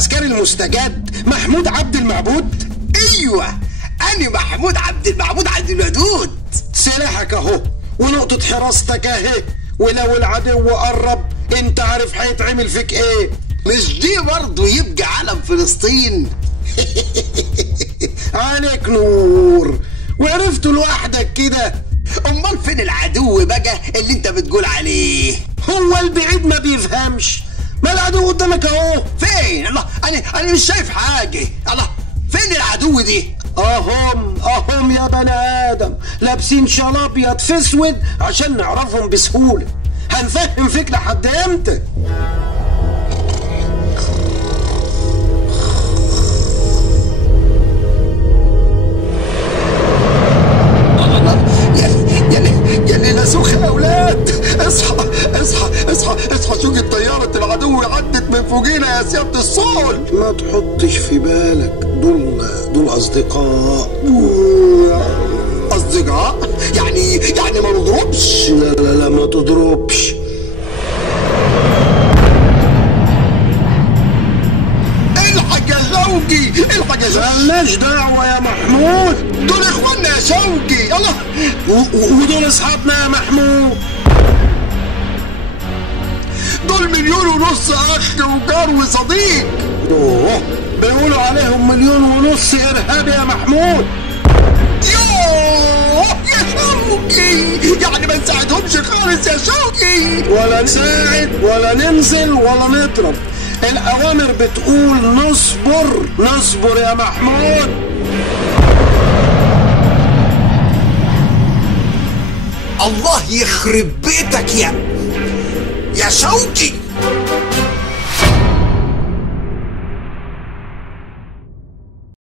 العسكري المستجد محمود عبد المعبود؟ ايوه انا محمود عبد المعبود عبد الودود. سلاحك اهو ونقطة حراستك اهي، ولو العدو قرب انت عارف هيتعمل فيك ايه. مش دي برضه يبقى علم فلسطين؟ عليك نور، وعرفته لوحدك كده. امال فين العدو بقى اللي انت بتقول عليه؟ هو البعيد ما بيفهمش، ما العدو قدامك اهو. فين؟ الله، انا مش شايف حاجه. الله، فين العدو دي؟ اهم يا بني ادم، لابسين شال ابيض في اسود عشان نعرفهم بسهوله. هنفهم فيك لحد امتى؟ يا ليلة سوخ يا اولاد، اصحى اصحى اصحى اصحى، شوف الطيارة العدو عدت من فوقينا يا سيادة الصول. ما تحطش في بالك، دول اصدقاء. اصدقاء؟ يعني ما نضربش؟ لا ما تضربش. الحق يا شوقي، الحق يا شوقي. مالناش دعوة يا محمود، دول اخواننا يا شوقي. يلا، ودول اصحابنا يا محمود. دول 1.5 مليون اخ وجار وصديق. بيقولوا عليهم 1.5 مليون ارهابي يا محمود. يوه يا شوقي، يعني ما نساعدهمش خالص يا شوقي؟ ولا نساعد ولا ننزل ولا نضرب، الأوامر بتقول نصبر يا محمود. الله يخرب بيتك يا شوقي.